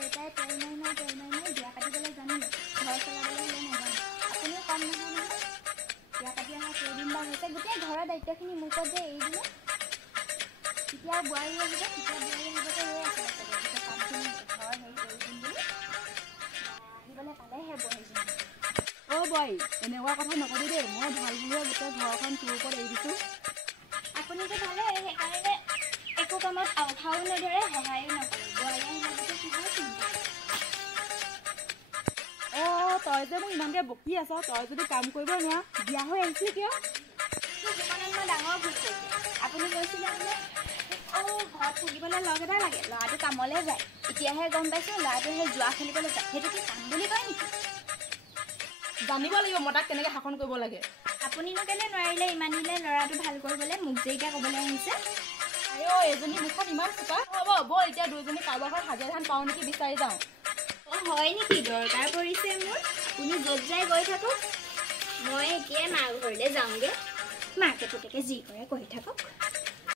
এটাই তেল নাই বিয়া কাটিবলৈ জানিলে ঘৰ চলাবলৈ হ'লে নাজানে আপুনিও কম নহয় নহয় বিয়া কাটি অহা কেইদিন বা হৈছে গোটেই ঘৰৰ দায়িত্বখিনি মোৰ ওপৰত যে এৰি দিলে তেতিয়া বোৱাৰী আহিব ৰৈ আছিলে চাগে গোটেই কামখিনি ঘৰ হেৰি কৰি দিম বুলি আহিবলৈ পালেহে বোৱাৰীজনী বোৱাৰী এনেকুৱা কথা নকবি দেই মই ভাল বুলিয়ে গোটেই ঘৰখন তোৰ ওপৰত এৰি দিছোঁ আপুনিতো ভালে সেইকাৰণে একো কামত আউঠাও নধৰে সহায়ো নকৰে বোৱাৰী আহিলে কিহৰ চিন্তা তই যে মোক ইমানকৈ বকি আছ তই যদি কাম কৰিব নোৱাৰ বিয়া হৈ আহিছিলি কিয় জীৱনত মই ডাঙৰ ভুল কৰিছোঁ আপুনি কৈছিলে বোলে ঘৰত থাকিবলৈ লগ এটা লাগে ল'ৰাটো কামলৈ যায় এতিয়াহে গম পাইছোঁ ল'ৰাটো সেই জুৱা খেলিবলৈ যায় সেইটো কি কাম বুলি কয় নেকি জানিব লাগিব মই তাক কেনেকৈ শাসন কৰিব লাগে আপুনিনো কেলে নোৱাৰিলে ইমান দিলে ল'ৰাটো ভাল কৰিবলৈ মোক যে এতিয়া ক'বলৈ আহিছে এজনী মুখত ইমান চোকা হ'ব ব'ল এতিয়া দুইজনী কাৰোবাৰ ঘৰত হাজিৰা ধান পাওঁ নেকি বিচাৰি যাওঁ হয় নেকি দৰকাৰ পৰিছে মোৰ আপুনি য'ত যায় গৈ থাকক মই এতিয়াই মাৰ ঘৰলৈ যাওঁগৈ মাকে পুতেকে যি কৰে কৰি থাকক